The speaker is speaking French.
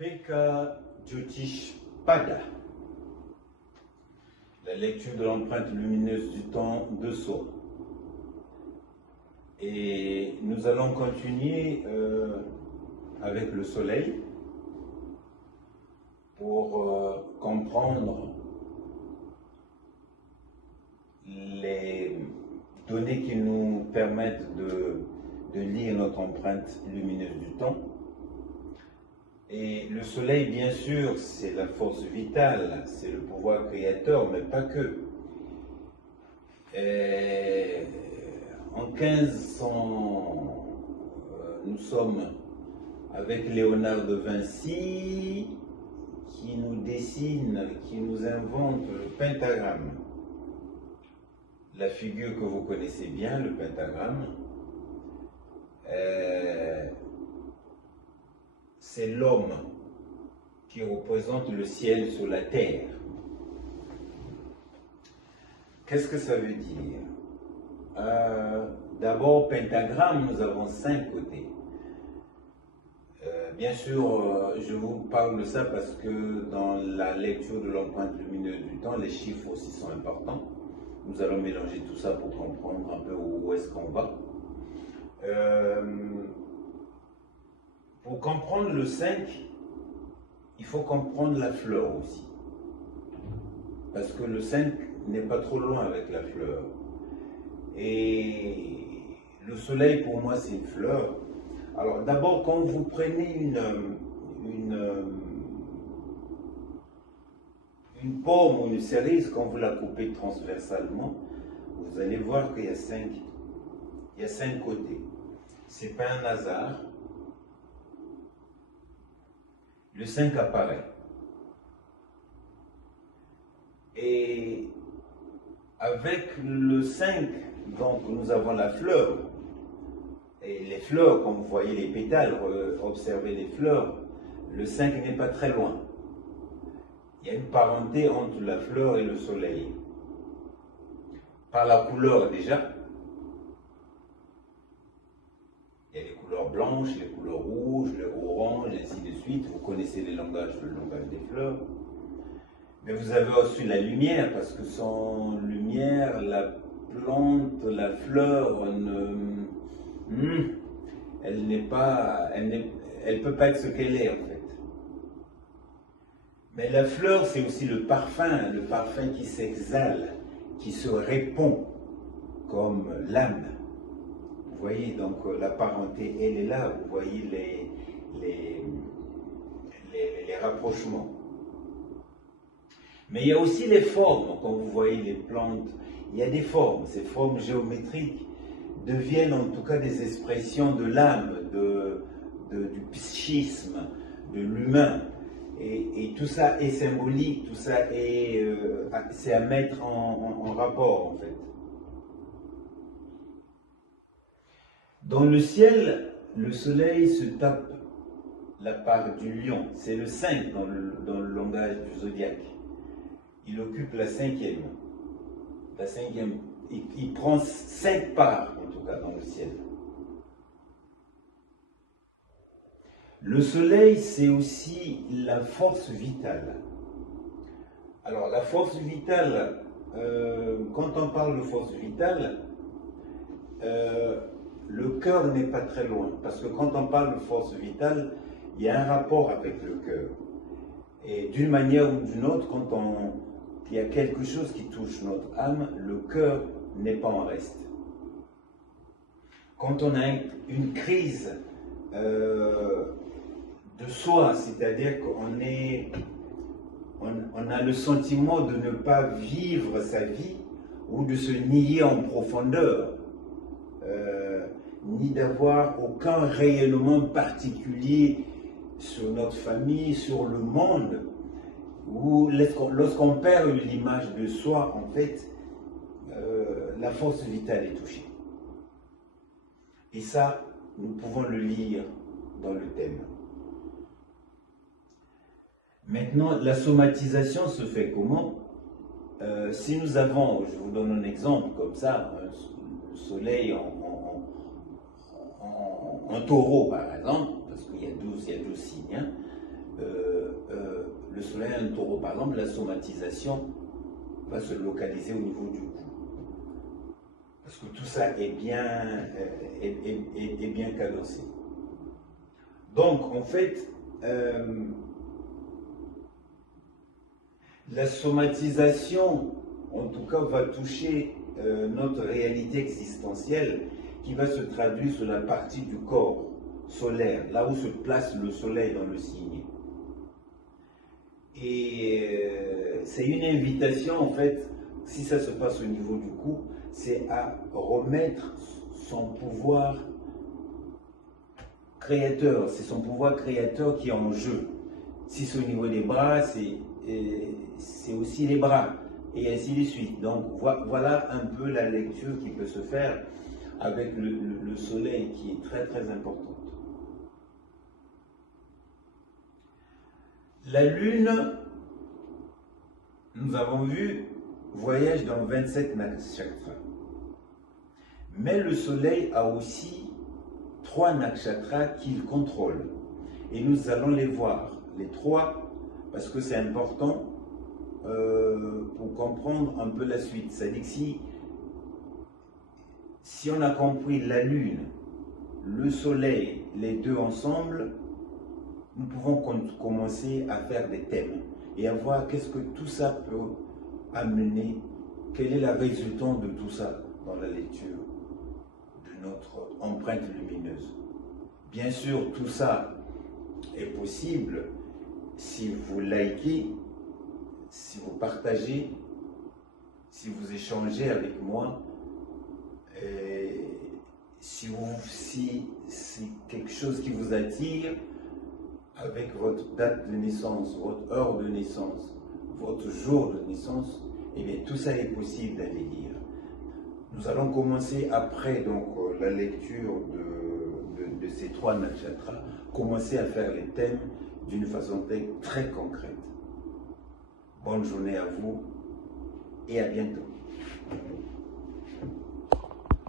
Pekka Jyotish Pada, la lecture de l'empreinte lumineuse du temps de soi. Et nous allons continuer avec le soleil pour comprendre les données qui nous permettent de lire notre empreinte lumineuse du temps. Et le soleil, bien sûr, c'est la force vitale, c'est le pouvoir créateur, mais pas que. En 1500, nous sommes avec Léonard de Vinci, qui nous dessine, qui nous invente le pentagramme. La figure que vous connaissez bien, le pentagramme, c'est l'homme qui représente le ciel sur la terre. Qu'est-ce que ça veut dire? D'abord, pentagramme, nous avons 5 côtés. Bien sûr, je vous parle de ça parce que dans la lecture de l'empreinte lumineuse du temps, les chiffres aussi sont importants. Nous allons mélanger tout ça pour comprendre un peu où est-ce qu'on va. Pour comprendre le 5, il faut comprendre la fleur aussi. Parce que le 5 n'est pas trop loin avec la fleur. Et le soleil, pour moi, c'est une fleur. Alors d'abord, quand vous prenez une pomme ou une cerise, quand vous la coupez transversalement, vous allez voir qu'il y a 5 côtés. C'est pas un hasard. Le 5 apparaît. Et avec le 5, donc nous avons la fleur. Et les fleurs, comme vous voyez les pétales, observez les fleurs, le 5 n'est pas très loin. Il y a une parenté entre la fleur et le soleil. Par la couleur déjà. Il y a les couleurs blanches, les couleurs rouges, les oranges, et ainsi de suite. Vous connaissez le langage des fleurs. Mais vous avez aussi la lumière, parce que sans lumière, la plante, la fleur, elle ne peut pas être ce qu'elle est en fait. Mais la fleur, c'est aussi le parfum qui s'exhale, qui se répand comme l'âme. Vous voyez, donc la parenté, elle est là, vous voyez les rapprochements. Mais il y a aussi les formes, quand vous voyez les plantes, il y a des formes, ces formes géométriques deviennent en tout cas des expressions de l'âme, du psychisme, de l'humain. Et tout ça est symbolique, tout ça c'est à mettre en rapport en fait. Dans le ciel, le soleil se tape la part du lion. C'est le 5 dans le langage du zodiaque. Il occupe la 5e. Il prend 5 parts, en tout cas, dans le ciel. Le soleil, c'est aussi la force vitale. Alors, la force vitale, quand on parle de force vitale, le cœur n'est pas très loin. Parce que quand on parle de force vitale, il y a un rapport avec le cœur. Et d'une manière ou d'une autre, quand il y a quelque chose qui touche notre âme, le cœur n'est pas en reste. Quand on a une crise de soi, c'est-à-dire qu'on a le sentiment de ne pas vivre sa vie ou de se nier en profondeur, ni d'avoir aucun rayonnement particulier sur notre famille, sur le monde, où lorsqu'on perd l'image de soi, en fait, la force vitale est touchée. Et ça, nous pouvons le lire dans le thème. Maintenant, la somatisation se fait comment? Si nous avons, je vous donne un exemple comme ça, un soleil en taureau par exemple, parce qu'il y a 12 signes, hein, le soleil a un taureau, par exemple, la somatisation va se localiser au niveau du cou. Parce que tout ça est bien cadencé. Donc, en fait, la somatisation, en tout cas, va toucher notre réalité existentielle qui va se traduire sur la partie du corps solaire, là où se place le soleil dans le signe. Et c'est une invitation, en fait, si ça se passe au niveau du cou, c'est à remettre son pouvoir créateur. C'est son pouvoir créateur qui est en jeu. Si c'est au niveau des bras, c'est aussi les bras, et ainsi de suite. Donc voilà un peu la lecture qui peut se faire avec le soleil, qui est très très importante. La lune, nous avons vu, voyage dans 27 nakshatras. Mais le soleil a aussi 3 nakshatras qu'il contrôle. Et nous allons les voir, les 3, parce que c'est important pour comprendre un peu la suite. C'est-à-dire que si on a compris la lune, le soleil, les deux ensemble, nous pouvons commencer à faire des thèmes et à voir qu'est-ce que tout ça peut amener, quelle est la résultante de tout ça dans la lecture de notre empreinte lumineuse. Bien sûr, tout ça est possible si vous likez, si vous partagez, si vous échangez avec moi, si quelque chose qui vous attire, avec votre date de naissance, votre heure de naissance, votre jour de naissance, et bien tout ça est possible d'aller lire. Nous allons commencer après donc la lecture de ces 3 nakshatras, commencer à faire les thèmes d'une façon très concrète. Bonne journée à vous et à bientôt.